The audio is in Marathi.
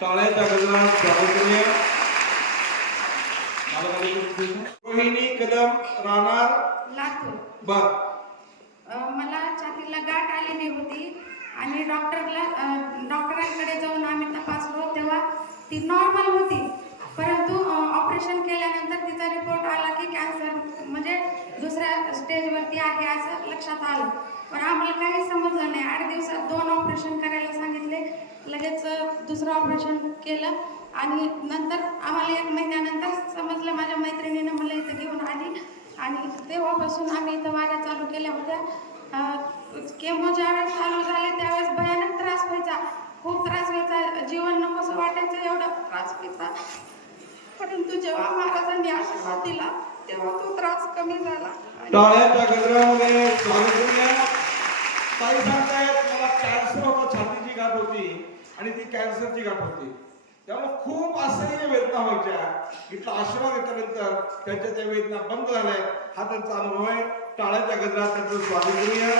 टाळ्याच्या गजरात स्वागत करूया. रोहिणी कदम राहणार लातूर. बर. मला छातीला गाठ आलेली होती आणि डॉक्टरांकडे जाऊन आम्ही तपासलो तेव्हा ती नॉर्मल होती, परंतु ऑपरेशन केल्यानंतर तिचा रिपोर्ट आला की कॅन्सर म्हणजे दुसऱ्या स्टेजवरती आहे असं लक्षात आलं. पण आम्हाला काही समजलं नाही. 8 दिवसात 2 ऑपरेशन करायला सांगितले. लगेच दुसरं ऑपरेशन केलं आणि नंतर आम्हाला 1 महिन्यानंतर समजलं. माझ्या मैत्रिणीनं मला इथं घेऊन आली आणि तेव्हापासून आम्ही इथं वाऱ्या चालू केल्या होत्या. केमो ज्यावेळेस चालू झाले त्यावेळेस भयानक त्रास व्हायचा, खूप त्रास व्हायचा, जीवन नकोसं वाटायचं एवढा त्रास व्हायचा. परंतु जेव्हा महाराजांनी आशीर्वाद दिला तेव्हा तो त्रास कमी झाला. टाळ्याच्या गजरामध्ये स्वागत करूया. ताई सांगतायत मला कॅन्सर होता, छातीची गाठ होती आणि ती कॅन्सरची गाठ होती, त्यामुळे खूप असह्य वेदना व्हायच्या. इथला आशीर्वाद घेतल्यानंतर त्यांच्या त्या वेदना बंद झाल्या. हा त्यांचा अनुभव आहे. टाळ्याच्या गजरात त्यांचं स्वागत करूया.